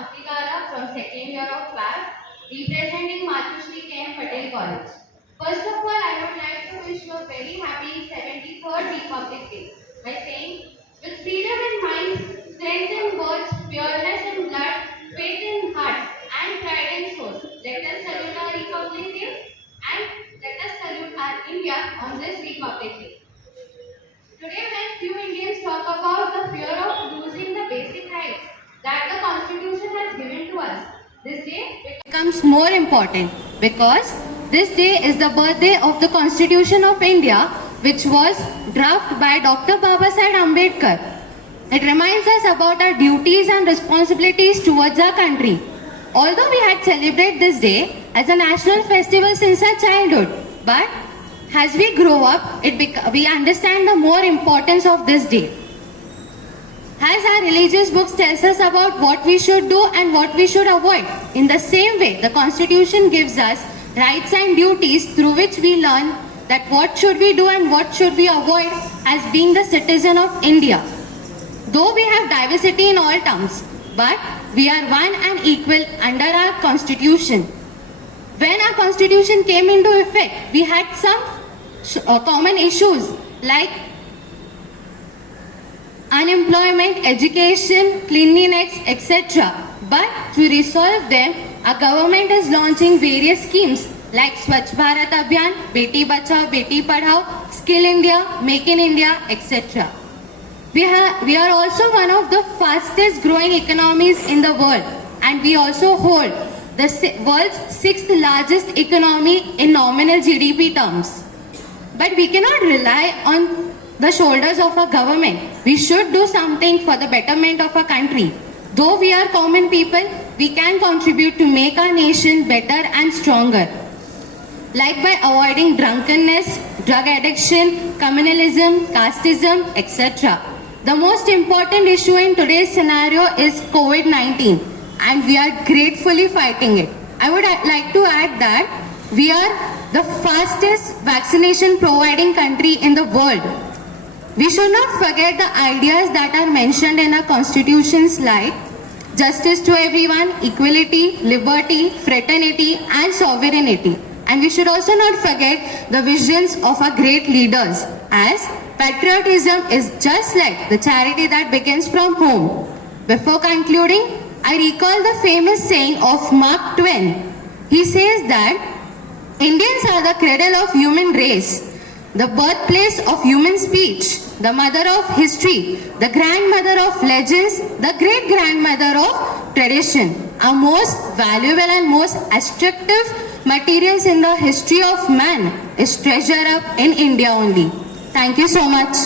Swastika Ara from second year of class, representing Matushri K.M. Patel College. First of all, I would like to wish you a very happy 73rd Republic Day by saying, with freedom in mind, strength in words, pureness in blood, faith in hearts, and pride in souls, let us salute our Republic Day and let us salute our India on this Republic Day. Today, when few Indians talk about the fear of losing the basic rights that the Constitution has given to us, this day becomes more important because this day is the birthday of the Constitution of India, which was drafted by Dr. Babasaheb Ambedkar. It reminds us about our duties and responsibilities towards our country. Although we had celebrated this day as a national festival since our childhood, but as we grow up, we understand the more importance of this day. As our religious books tells us about what we should do and what we should avoid, in the same way, the Constitution gives us rights and duties through which we learn that what should we do and what should we avoid as being the citizen of India. Though we have diversity in all terms, but we are one and equal under our Constitution. When our Constitution came into effect, we had some common issues like unemployment, education, cleanliness, etc. But to resolve them, our government is launching various schemes like Swachh Bharat Abhiyan, Beti Bachao, Beti Padhao, Skill India, Make in India, etc. We are also one of the fastest growing economies in the world, and we also hold the world's 6th largest economy in nominal GDP terms. But we cannot rely on the shoulders of our government. We should do something for the betterment of our country. Though we are common people, we can contribute to make our nation better and stronger. Like by avoiding drunkenness, drug addiction, communalism, casteism, etc. The most important issue in today's scenario is COVID-19, and we are gratefully fighting it. I would like to add that we are the fastest vaccination providing country in the world. We should not forget the ideas that are mentioned in our constitutions like justice to everyone, equality, liberty, fraternity and sovereignty. And we should also not forget the visions of our great leaders, as patriotism is just like the charity that begins from home. Before concluding, I recall the famous saying of Mark Twain. He says that Indians are the cradle of human race, the birthplace of human speech, the mother of history, the grandmother of legends, the great-grandmother of tradition. Our most valuable and most attractive materials in the history of man is treasured up in India only. Thank you so much.